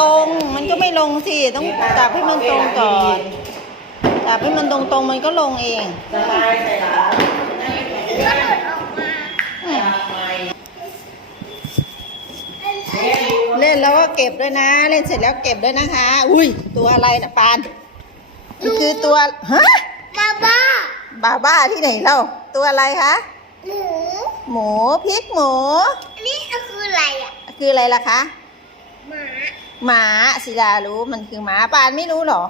ตรง มันก็ไม่ลงสิ ต้องจับให้มันตรงก่อน จับให้มันตรงตรงๆมันก็ลงเองสบายใส่หลานก็หลุดออกมาอืมใหม่เล่นแล้วก็เก็บด้วยนะ เล่นเสร็จแล้วเก็บด้วยนะคะ อุ้ย ตัวอะไรนะปานมันคือตัวฮะมาบ้า บาบ้าที่ไหนเล่า ตัวอะไรคะ หมู หมูพริกหมูอันนี้คืออะไรอะ คืออะไรล่ะคะหมา หมาศิลารู้มันคือหมาปานไม่รู้เหรอ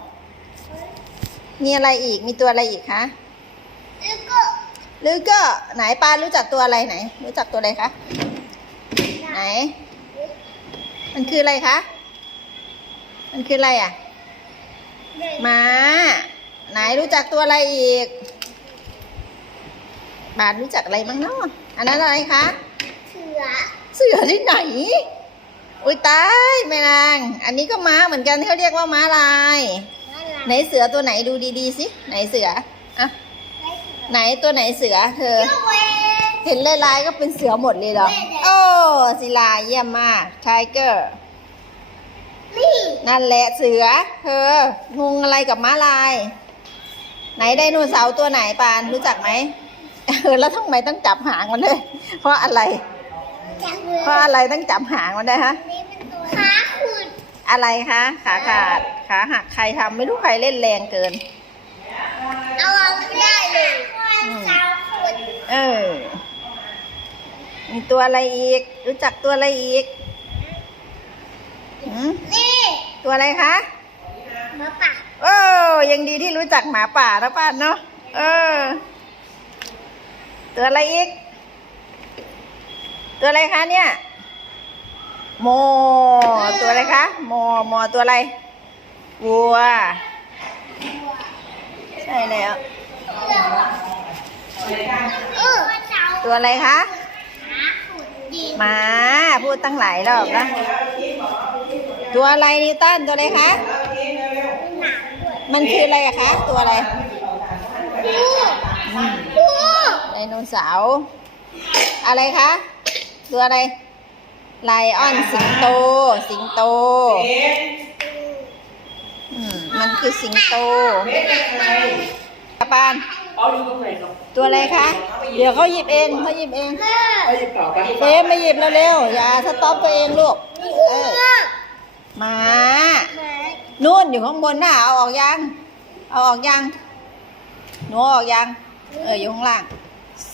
มีอะไรอีกมีตัวอะไรอีกคะแล้วก็หรือก็ไหนปานรู้จักตัวอะไรไหน รู้จักตัวอะไรคะไหน มันคืออะไรคะมันคืออะไรอะหมาไหนรู้จักตัวอะไรอีกบาทรู้จักอะไรบ้างเนาะอันนั้นอะไรคะเสือเสือที่ไหน อุ้ยตายแม่นาง อันนี้ก็ม้าเหมือนกันเขาเรียกว่าม้าลาย ไหนเสือตัวไหนดูดีๆสิ ไหนเสืออะไหนตัวไหนเสือเธอยกเว้นเห็นลายๆก็เป็นเสือหมดเลยเหรอแม่แดงโอ้ศิลาเยี่ยมมากไทเกอร์นี่นั่นแหละเสือ เธองงอะไรกับม้าลาย ไหนไดโนเสาร์ตัวไหนปานรู้จักไหมเออแล้วทำไมต้องจับหางมันด้วยเพราะอะไรจังเลยเพราะอะไรต้องจับหางมันด้วยฮะ นี่เป็นตัวขาขุด อะไรคะขาขาดขาหักใครทำไม่รู้ใครเล่นแรงเกิน เอาเอาไม่ได้เลยสาวขุดเออ มีตัวอะไรอีก รู้จักตัวอะไรอีกหืมนี่ตัวอะไรคะ หมาป่าโอ้ยังดีที่รู้จักหมาป่านะป้านเนาะเออ ตัวอะไรอีก ตัวอะไรคะเนี่ย โมตัวอะไรคะโมโมตัวอะไรวัว ใช่แล้วเออสาวตัวอะไรคะขาขุดดีหมาพูดตั้งหลายรอบแล้วตัวอะไรนิวตันตัวอะไรคะหนาด้วยมันคืออะไรอะคะ ตัวอะไรดูดูไดโนเสาร์อะไรคะ ตัวอะไร ไลออนสิงโต สิงโตเอ๊ะอืม มันคือสิงโตเอ๊ะเป็นอะไรกระปาน เอาอยู่ตรงไหนครับตัวอะไรคะ เดี๋ยวเขาหยิบเองเขาหยิบเองแม่เอาอยู่เปล่าไปเฟมมาหยิบเร็วๆ อย่าสต็อปตัวเองลูกเออหมาหมา นู่นอยู่ข้างบนน่ะ เอาออกยัง เอาออกยัง หนูเอาออกยัง เอออยู่ข้างล่าง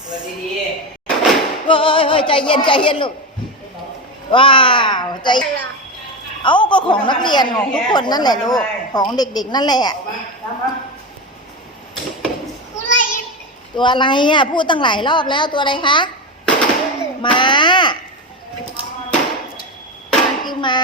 เปิดดีเฮ้ยเฮ้ยใจเย็นใจเย็นลูก ว้าวใจ เอ้าก็ของนักเรียนของทุกคนนั่นแหละลูก ของเด็กๆนั่นแหละๆเอามาตามมาคุณอะไรตัวอะไรอะ พูดตั้งหลายรอบแล้วตัวอะไรคะม้ามันคือม้า